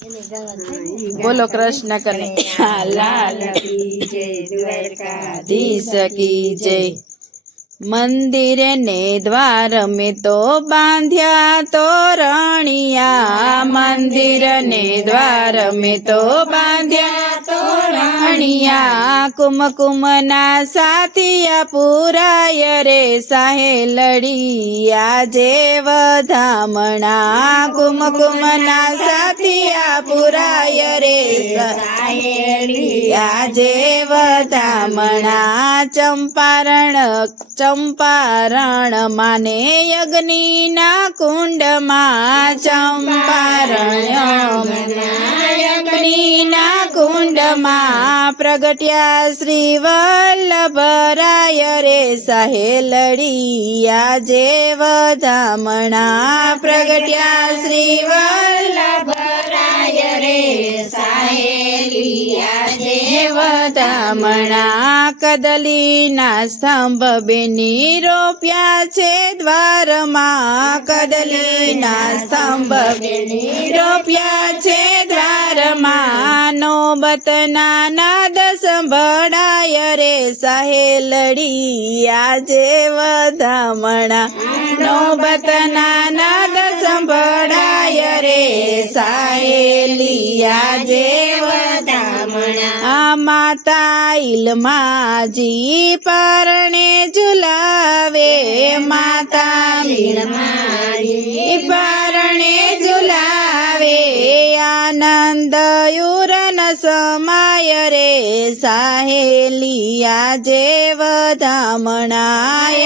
बोलो कृष्ण कन्हैया लाल की जय, द्वारकाधीश की जय। मंदिर ने द्वार में तो बांध्या तोरणिया, मंदिर ने द्वार में तो बांध्या तोरणिया। कुमकुम ना साथिया पुराय रे साहेलड़ी आजे वधामणा। कुमकुम ना साथिया पुराय रे साहेली आजे वधामणा। चंपारण माने यज्ञ ना कुंड मा, चंपारण यज्ञ ना कुंड मा प्रगट्या श्री वल्लभराय रे साहेलड़ी आजे वधामणा। प्रगट्या श्री वल्लभराय रे साहेली आजे वधामणा। कदली ना स्तंभ बेनी रोप्या छे द्वार मा, कदली ना स्तंभ बेनी रोप्या छे द्वार मा। नौबत ना नाद संभळाय रे साहेलड़ी आजे वधामणा। नौबत ना नाद संभळाय रे साहेली आजे वधामणा। माता इलमाजी परणे झुलावे, माता इलमाजी परणे झुलावे। आनंद युरन समाय रे साहेली आजे वधामणा।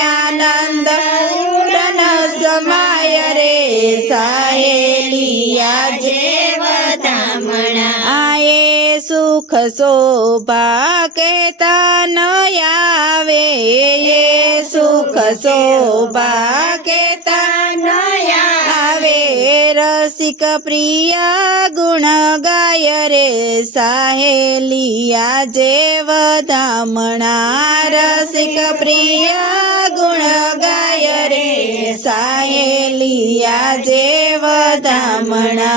आनंद युरन समाय रे साहेली आजे वधामणा। आये सुख शोभा कहता न आवे, ये सुख शोभा कहता न आवे। रसिक प्रिय गुण गाय रे साहेली आजे वधामणा। रसिक प्रिय गुण गाय रे साहेली आजे वधामणा।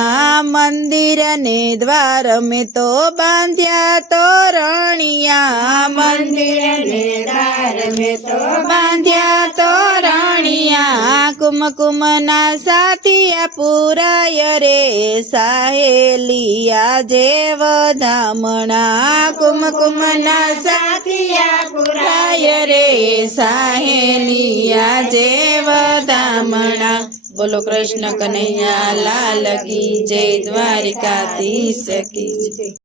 मंदिर ने द्वार में तो बांध्या तोरणिया, मंदिर ने द्वार में तो बांध्या तोरणिया। कुमकुम ना साथिया पुराय रे साहेली आजे वधामणा। कुमकुम ना साथिया पुराय रे साहेली आजे वधामणा। बोलो कृष्ण कन्हैया लाल की जय, द्वारिकाधीश की जय।